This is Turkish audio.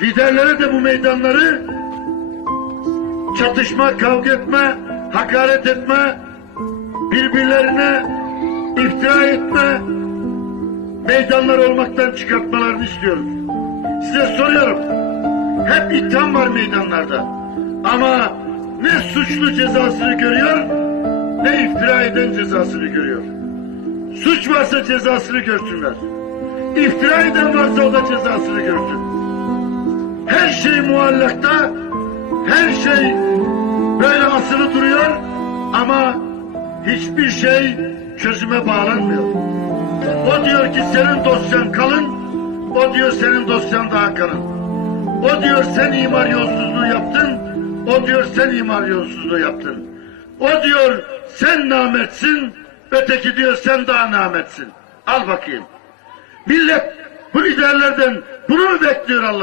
liderlere de bu meydanları çatışma, kavga etme, hakaret etme, birbirlerine iftira etme meydanlar olmaktan çıkartmalarını istiyoruz. Size soruyorum. Hep itham var meydanlarda. Ama ne suçlu cezasını görüyor, ne iftira eden cezasını görüyor. Suç varsa cezasını görsünler. İftira eden varsa o da cezasını görsün. Her şey muallakta, her şey böyle asılı duruyor ama hiçbir şey çözüme bağlanmıyor. O diyor ki senin dosyan kalın, o diyor senin dosyan daha kalın. O diyor sen imar yolsuzluğu yaptın, o diyor sen imar yolsuzluğu yaptın. O diyor sen nametsin, öteki diyor sen daha nametsin. Al bakayım. Millet bu liderlerden bunu mu bekliyor Allah